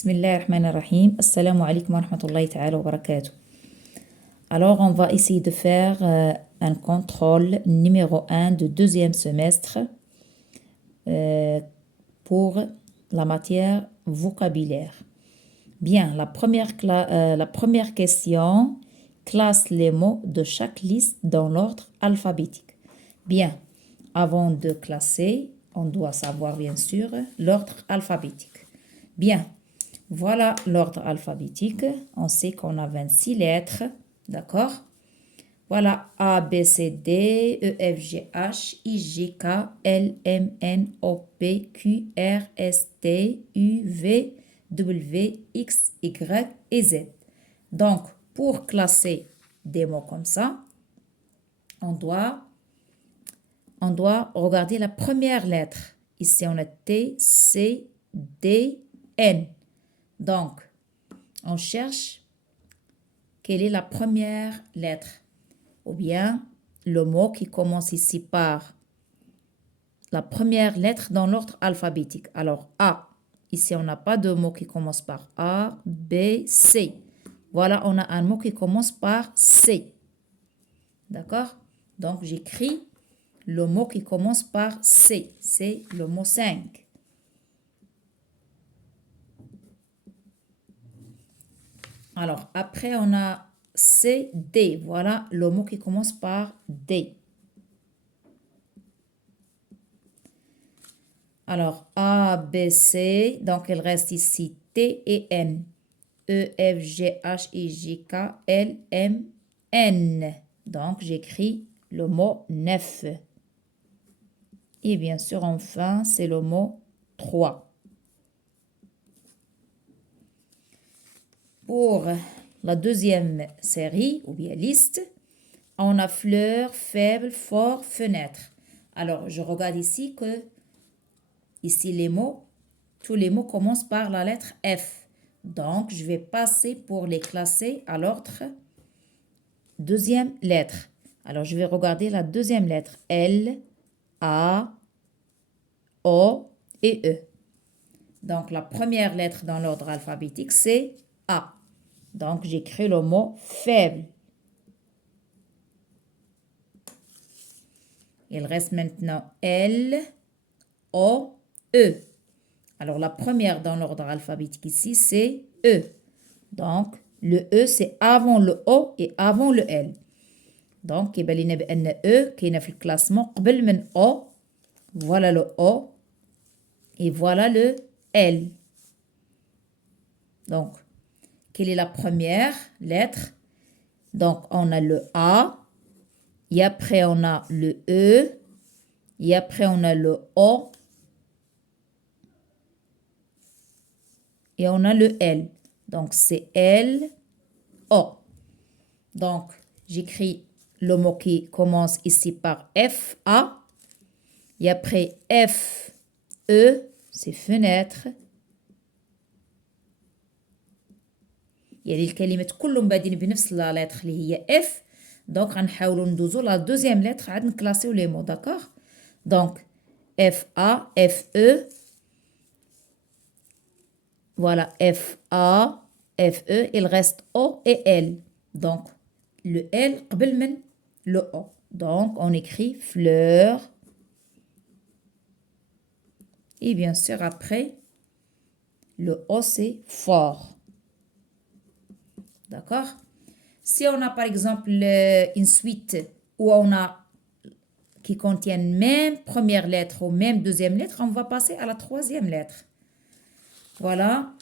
Bismillahirrahmanirrahim. Assalamu alaikum wa rahmatullahi ta'ala wa barakatuh. Alors, on va essayer de faire un contrôle numéro 1 de deuxième semestre pour la matière vocabulaire. Bien, la première question classe les mots de chaque liste dans l'ordre alphabétique. Bien, avant de classer, on doit savoir bien sûr l'ordre alphabétique. Bien, voilà l'ordre alphabétique. On sait qu'on a 26 lettres, d'accord? Voilà A, B, C, D, E, F, G, H, I, J, K, L, M, N, O, P, Q, R, S, T, U, V, W, X, Y et Z. Donc, pour classer des mots comme ça, on doit regarder la première lettre. Ici, on a T, C, D, N. Donc, on cherche quelle est la première lettre ou bien le mot qui commence ici par la première lettre dans l'ordre alphabétique. Alors, A. Ici, on n'a pas de mot qui commence par A, B, C. Voilà, on a un mot qui commence par C. D'accord? Donc, j'écris le mot qui commence par C. C'est le mot 5. Alors, après, on a C, D. Voilà le mot qui commence par D. Alors, A, B, C. Donc, il reste ici T et N. E, F, G, H, I, J, K, L, M, N. Donc, j'écris le mot 9. Et bien sûr, enfin, c'est le mot 3. Pour la deuxième série, ou bien liste, on a fleur, faible, fort, fenêtre. Alors, je regarde ici que, ici les mots, tous les mots commencent par la lettre F. Donc, je vais passer pour les classer à l'ordre deuxième lettre. Alors, je vais regarder la deuxième lettre. L, A, O et E. Donc, la première lettre dans l'ordre alphabétique, c'est A. Donc, j'écris le mot faible. Il reste maintenant L, O, E. Alors, la première dans l'ordre alphabétique ici, c'est E. Donc, le E, c'est avant le O et avant le L. Donc, il y a un E qui est dans le classement. O. Voilà le O. Et voilà le L. Donc, quelle est la première lettre? Donc, on a le A. Et après, on a le E. Et après, on a le O. Et on a le L. Donc, c'est L, O. Donc, j'écris le mot qui commence ici par F, A. Et après, F, E, c'est fenêtre. يعني الكلمات كلهم بادين بنفس لا lettre اللي هي F. Donc, غنحاولوا ندوزو لا deuxième lettre عاد نكلاسيو لي مو d'accord. Donc, F, A, F, E. Voilà, F, A, F, E. Il reste O et L. Donc, le L قبل من le O. Donc, on écrit fleur. Et bien sûr, après, le O, c'est fort. D'accord? Si on a, par exemple, une suite où on a qui contiennent même première lettre ou même deuxième lettre, on va passer à la troisième lettre. Voilà.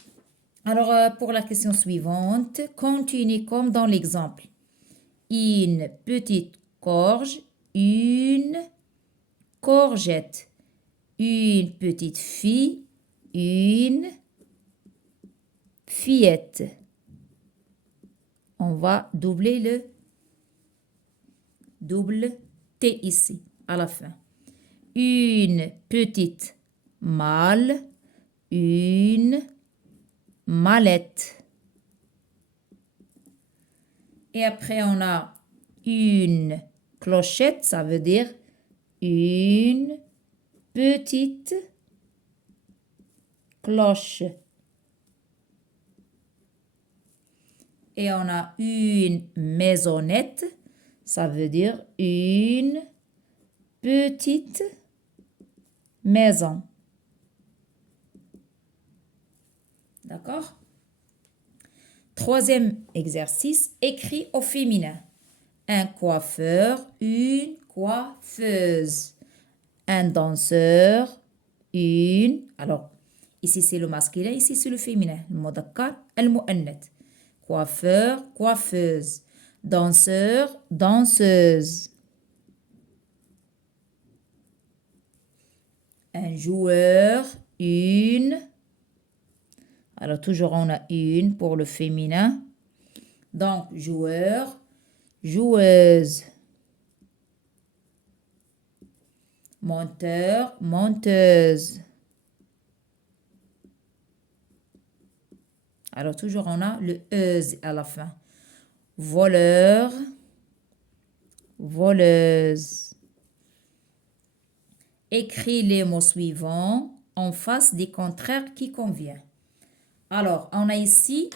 Alors, pour la question suivante, continue comme dans l'exemple. Une petite courge, une courgette. Une petite fille, une fillette. On va doubler le double T ici, à la fin. Une petite malle, une mallette. Et après, on a une clochette, ça veut dire une petite cloche. Et on a une maisonnette. Ça veut dire une petite maison. D'accord? Troisième exercice, écrit au féminin. Un coiffeur, une coiffeuse. Un danseur, une. Alors, ici c'est le masculin, ici c'est le féminin. المذكر المؤنث. Coiffeur, coiffeuse. Danseur, danseuse. Un joueur, une. Alors, toujours on a une pour le féminin. Donc, joueur, joueuse. Monteur, monteuse. Alors, toujours on a le euse à la fin. Voleur, voleuse. Écris les mots suivants en face des contraires qui conviennent. Alors, on a ici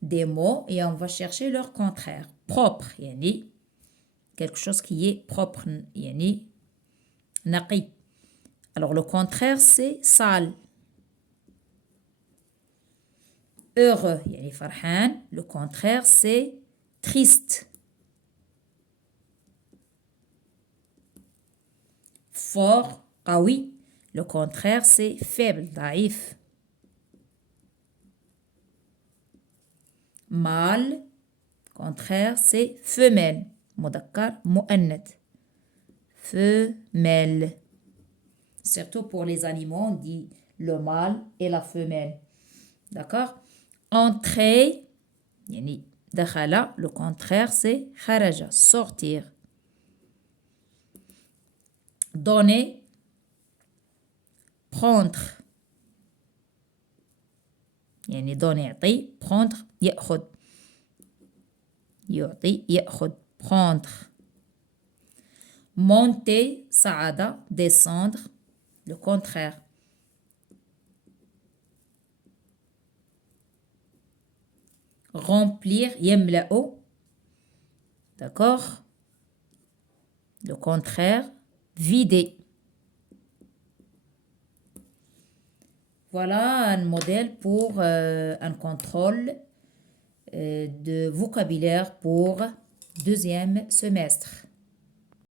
des mots et on va chercher leur contraire. Propre, yani quelque chose qui est propre, yani naqi. Alors, le contraire, c'est sale. Heureux, yani farhan. Le contraire, c'est triste. Fort, qawi. Le contraire, c'est faible, daif. Mâle, contraire, c'est femelle. Mudakkar, mu'annath. Femelle. Surtout pour les animaux, on dit le mâle et la femelle. D'accord? Entrer, yani dakhala, le contraire, c'est kharaja, sortir. Donner, prendre. يعني donner يعطي prendre يأخذ يعطي يأخذ prendre. Monter صعد descendre le contraire. Remplir يملأ d'accord, le contraire vider. Voilà un modèle pour un contrôle de vocabulaire pour deuxième semestre.